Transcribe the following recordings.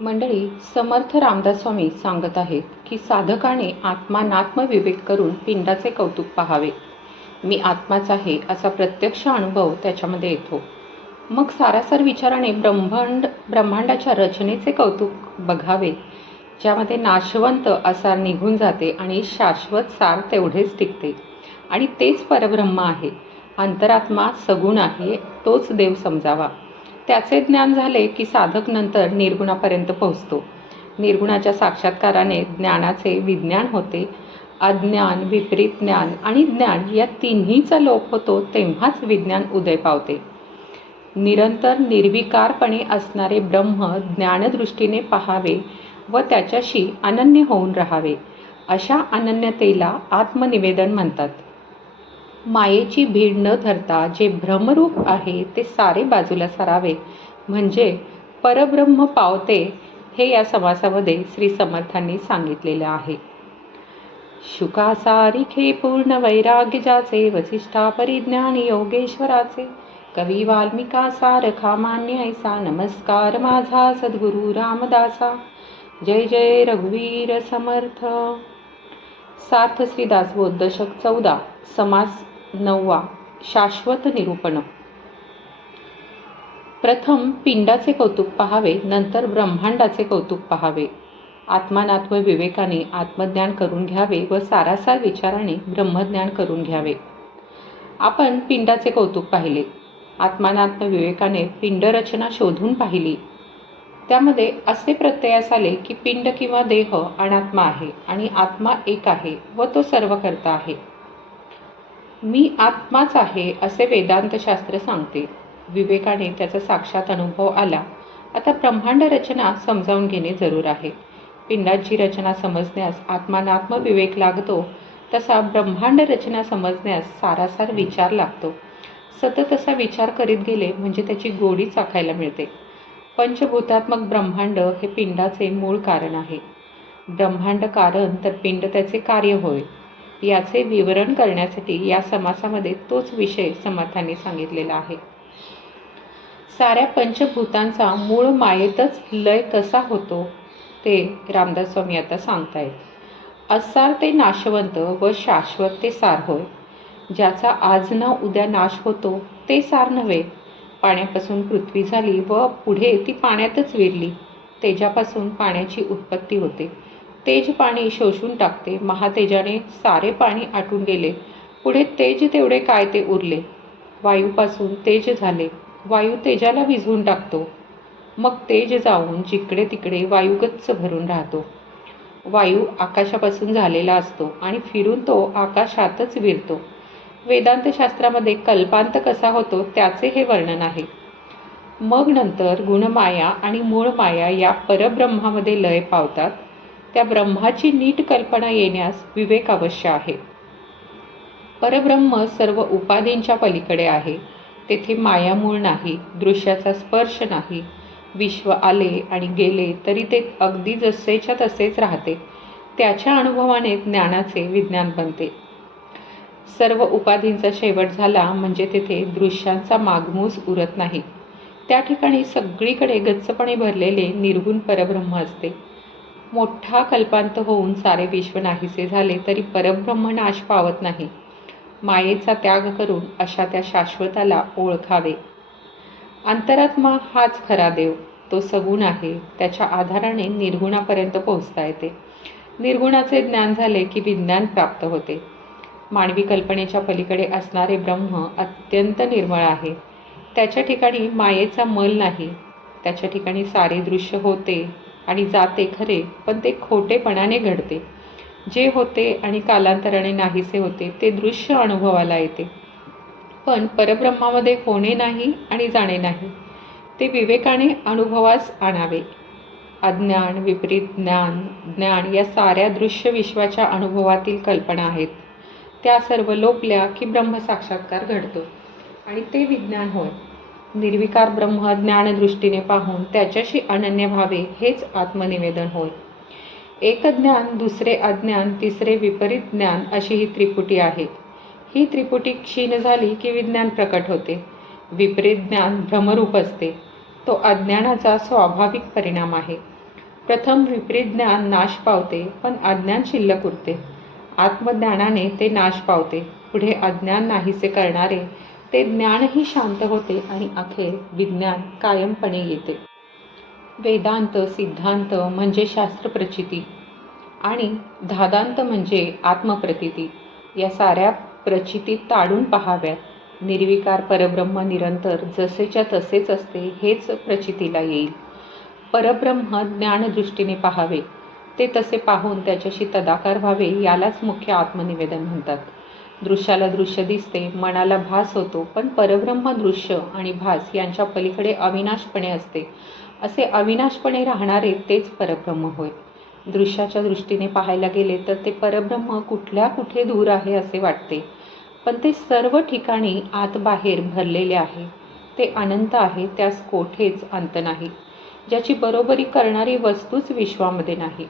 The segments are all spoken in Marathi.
मंडळी, समर्थ रामदास स्वामी सांगत आहेत की साधकाने आत्मानात्मविवेक करून पिंडाचे कौतुक पाहावे. मी आत्माच आहे असा प्रत्यक्ष अनुभव त्याच्यामध्ये येतो. मग सारासार विचाराने ब्रह्मांडाच्या रचनेचे कौतुक बघावे, ज्यामध्ये नाशवंत आसार निघून जाते आणि शाश्वत सार तेवढेच टिकते. आणि तेच परब्रह्म आहे. अंतरात्मा सगुण आहे, तोच देव समजावा. त्याचे ज्ञान झाले की साधक नंतर निर्गुणापर्यंत पोहोचतो. निर्गुणाच्या साक्षात्काराने ज्ञानाचे विज्ञान होते. अज्ञान, विपरीत ज्ञान आणि ज्ञान या तिन्हीचा लोप होतो, तेव्हाच विज्ञान उदय पावते. निरंतर निर्विकारपणे असणारे ब्रह्म ज्ञानदृष्टीने पाहावे व त्याच्याशी अनन्य होऊन राहावे. अशा अनन्यतेला आत्मनिवेदन म्हणतात. मायेची भीड न धरता जे भ्रमरूप आहे ते सारे बाजूला सारावे, म्हणजे परब्रह्म पावते, हे या समासामध्ये श्री समर्थांनी सांगितलेले आहे. शुकासारिखे पूर्ण वैराग्य ज्याचे, वसिष्ठा परिज्ञान योगेश्वराचे, कवी वाल्मिका सारखा मान्य ऐसा, नमस्कार माझा सद्गुरु रामदासा. जय जय रघुवीर समर्थ. सार्थ श्री दासबोध दशक 14, समास 9. शाश्वत निरूपण. प्रथम पिंडाचे कौतुक पाहावे, नंतर ब्रह्मांडाचे कौतुक पाहावे. आत्मानात्म विवेकाने आत्मज्ञान करून घ्यावे व सारासार विचाराने ब्रह्मज्ञान करून घ्यावे. आपण पिंडाचे कौतुक पाहिले. आत्मानात्म विवेकाने पिंडरचना शोधून पाहिली. त्यामध्ये असे प्रत्ययास आले की पिंड किंवा देह अनात्मा आहे आणि आत्मा एक आहे व तो सर्व करता आहे. मी आत्माच आहे असे वेदांत शास्त्र सांगते. विवेकाने त्याचा साक्षात अनुभव आला. आता ब्रह्मांड रचना समजावून घेणे जरूर आहे. पिंडाची रचना समजण्यास आत्मानात्म विवेक लागतो, तसा ब्रह्मांड रचना समजण्यास सारासार विचार लागतो. सतत असा विचार करीत गेले म्हणजे त्याची गोडी चाखायला मिळते. पंचभूतात्मक ब्रह्मांड हे पिंडाचे मूळ कारण आहे. ब्रह्मांड कारण तर पिंड त्याचे कार्य होय. याचे विवरण करण्यासाठी या समासामध्ये तोच विषय समर्थांनी सांगितलेला आहे. साऱ्या पंचभूतांचा मूळ मायेतच लय कसा होतो ते रामदास स्वामी आता सांगतायत. असार ते नाशवंत व शाश्वत ते सार होय. ज्याचा आज ना उद्या नाश होतो ते सार नव्हे. पाण्यापासून पृथ्वी झाली व पुढे ती पाण्यातच विरली. तेजापासून पाण्याची उत्पत्ती होते. तेज पाणी शोषून टाकते. महातेजाने सारे पाणी आटून गेले. पुढे तेज तेवढे काय ते उरले. वायूपासून तेज झाले. वायू तेजाला विझवून टाकतो. मग तेज जाऊन जिकडे तिकडे वायू गच्च भरून राहतो. वायू आकाशापासून झालेला असतो आणि फिरून तो आकाशातच विरतो. वेदांत शास्त्रामध्ये कल्पांत कसा होतो त्याचे हे वर्णन आहे. मग नंतर गुणमाया आणि मूळ माया या परब्रह्मामध्ये लय पावतात. त्या ब्रह्माची नीट कल्पना येण्यास विवेक अवश्य आहे. परब्रह्म सर्व उपाधींच्या पलीकडे आहे. तेथे माया मूळ नाही, दृश्याचा स्पर्श नाही. विश्व आले आणि गेले तरी ते अगदी जसेच्या तसेच राहते. त्याच्या अनुभवाने ज्ञानाचे विज्ञान बनते. सर्व उपाधींचा शेवट झाला म्हणजे तेथे दृश्यांचा मागमूस उरत नाही. त्या ठिकाणी सगळीकडे गच्चपणे भरलेले निर्गुण परब्रह्म असते. मोठा कल्पांत होऊन सारे विश्व नाहीसे झाले तरी परब्रह्म नाश पावत नाही. मायेचा त्याग करून अशा त्या शाश्वताला ओळखावे. अंतरात्मा हाच खरा देव. तो सगुण आहे. त्याच्या आधाराने निर्गुणापर्यंत पोहोचता येते. निर्गुणाचे ज्ञान झाले की विज्ञान प्राप्त होते. मानवी कल्पनेच्या पलीकडे असणारे ब्रह्म अत्यंत निर्मळ आहे. त्याच्या ठिकाणी मायेचा मल नाही. त्याच्या ठिकाणी सारे दृश्य होते आणि जाते खरे, पण ते खोटेपणाने घडते. जे होते आणि कालांतराने नाहीसे होते ते दृश्य अनुभवाला येते. पण परब्रह्मामध्ये होणे नाही आणि जाणे नाही. ते विवेकाने अनुभवास आणावे. अज्ञान, विपरीत ज्ञान, ज्ञान या साऱ्या दृश्य विश्वाच्या अनुभवातील कल्पना आहेत. त्या सर्व लोपल्या की ब्रह्मसाक्षात्कार घडतो आणि ते विज्ञान होय. निर्विकार ब्रह्म ज्ञानदृष्टीने पाहून त्याच्याशी अनन्य व्हावे हेच आत्मनिवेदन होय. एक ज्ञान, दुसरे अज्ञान, तिसरे विपरीत ज्ञान अशी ही त्रिपुटी आहे. ही त्रिपुटी क्षीण झाली की विज्ञान प्रकट होते. विपरीत ज्ञान भ्रमरूप असते. तो अज्ञानाचा स्वाभाविक परिणाम आहे. प्रथम विपरीत ज्ञान नाश पावते, पण अज्ञान शिल्लक उरते. आत्मज्ञानाने ते नाश पावते. पुढे अज्ञान नाहीसे करणारे ते ज्ञानही शांत होते आणि अखेर विज्ञान कायमपणे येते. वेदांत सिद्धांत म्हणजे शास्त्रप्रचिती आणि धादांत म्हणजे आत्मप्रतीती. या साऱ्या प्रचिती ताडून पाहाव्यात. निर्विकार परब्रह्म निरंतर जसेच्या तसेच असते हेच प्रचितीला येईल. परब्रह्म ज्ञानदृष्टीने पाहावे. ते तसे पाहून त्याच्याशी तदाकार व्हावे, यालाच मुख्य आत्मनिवेदन म्हणतात. दृश्याला दृश्य दिसते, मनाला भास होतो, पण परब्रह्म दृश्य आणि भास यांच्या पलीकडे अविनाशपणे असते. असे अविनाशपणे राहणारे तेच परब्रह्म होय. दृश्याच्या दृष्टीने पाहायला गेले तर ते परब्रह्म कुठल्या कुठे दूर आहे असे वाटते, पण ते सर्व ठिकाणी आत बाहेर भरलेले आहे. ते अनंत आहे, त्यास कोठेच अंत नाही. ज्याची बरोबरी करणारी वस्तूच विश्वामध्ये नाही.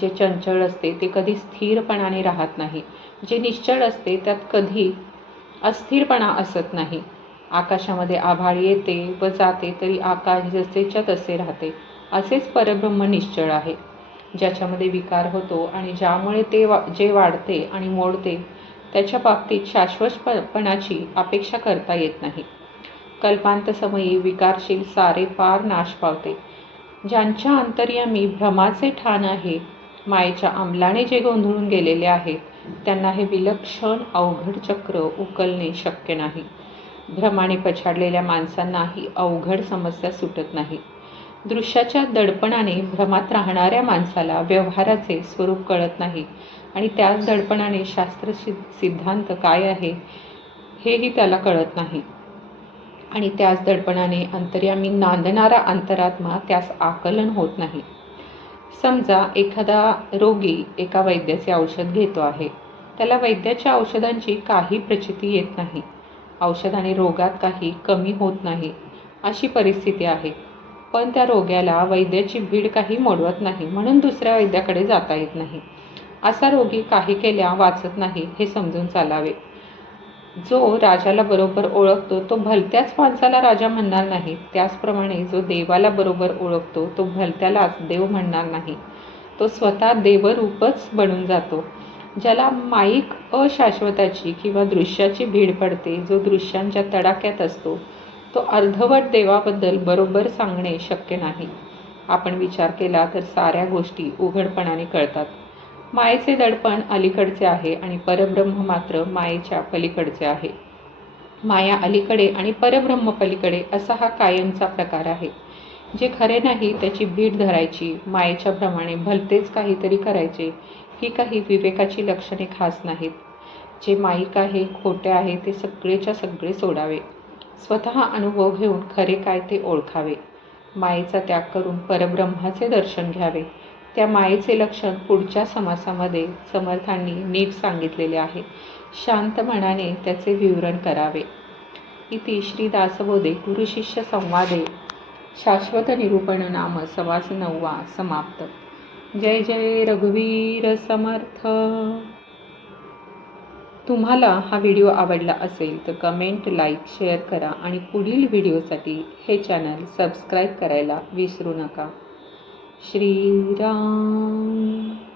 जे चंचल असते ते कधी स्थिरपणाने राहत नाही. जे निश्चळ असते त्यात कधी अस्थिरपणा असत नाही. आकाशामध्ये आभाळ येते व जाते तरी आकाश जसेच्या तसे राहते. असेच परब्रह्म निश्चळ आहे. ज्याच्यामध्ये विकार होतो आणि ज्यामुळे ते जे वाढते आणि मोडते त्याच्या बाबतीत शाश्वतपणाची अपेक्षा करता येत नाही. कल्पांत समयी विकारशील सारे पार नाश पावते. ज्यांच्या अंतर्यामी भ्रमाचे ठाण आहे, मायेच्या अंमलाने जे गोंधळून गेलेले आहेत, त्यांना हे विलक्षण अवघड चक्र उकलणे शक्य नाही. भ्रमाने पछाडलेल्या माणसांना ही अवघड समस्या सुटत नाही. दृश्याच्या दडपणाने भ्रमात राहणाऱ्या माणसाला व्यवहाराचे स्वरूप कळत नाही आणि त्याच दडपणाने शास्त्र सिद्धांत काय आहे हेही त्याला कळत नाही. आणि त्याच दडपणाने अंतर्यामी नांदणारा अंतरात्मा त्यास आकलन होत नाही. समजा एखादा रोगी एका वैद्याचे औषध घेतो आहे. त्याला वैद्याच्या औषधांची काही प्रचिती येत नाही. औषधाने रोगात काही कमी होत नाही अशी परिस्थिती आहे. पण त्या रोग्याला वैद्याची भीड काही मोडवत नाही, म्हणून दुसऱ्या वैद्याकडे जाता येत नाही. असा रोगी काही केल्या वाचत नाही हे समजून चालावे. जो राजाला बरोबर ओळखतो तो भलत्याच माणसाला राजा म्हणणार नाही. त्याचप्रमाणे जो देवाला बरोबर ओळखतो तो भलत्यालाच देव म्हणणार नाही. तो स्वतः देवरूपच बनून जातो. ज्याला माईक अशाश्वताची किंवा दृश्याची भीड पडते, जो दृश्यांच्या तडाख्यात असतो, तो अर्धवट देवाबद्दल बरोबर सांगणे शक्य नाही. आपण विचार केला तर साऱ्या गोष्टी उघडपणाने कळतात. मायेचे दडपण अलीकडचे आहे आणि परब्रह्म मात्र मायेच्या पलीकडचे आहे. माया अलीकडे आणि परब्रह्म पलीकडे असा हा कायमचा प्रकार आहे. जे खरे नाही त्याची भीड धरायची, मायेच्या प्रमाणे भलतेच काहीतरी करायचे, ही काही विवेकाची लक्षणे खास नाहीत. जे माईक आहे, खोटे आहे ते सगळेच्या सगळे सोडावे. स्वतः अनुभव घेऊन खरे काय ते ओळखावे. मायेचा त्याग करून परब्रह्माचे दर्शन घ्यावे. त्या मायेचे लक्षण पुढच्या समासामध्ये समर्थांनी नीट सांगितलेले आहे. शांत मनाने त्याचे विवरण करावे. इति श्री दासबोधे गुरुशिष्य संवादे शाश्वत निरूपण नाम समास 9वा समाप्त. जय जय रघुवीर समर्थ. तुम्हाला हा व्हिडिओ आवडला असेल तर कमेंट, लाईक, शेअर करा आणि पुढील व्हिडिओसाठी हे चॅनल सबस्क्राईब करायला विसरू नका. श्रीराम.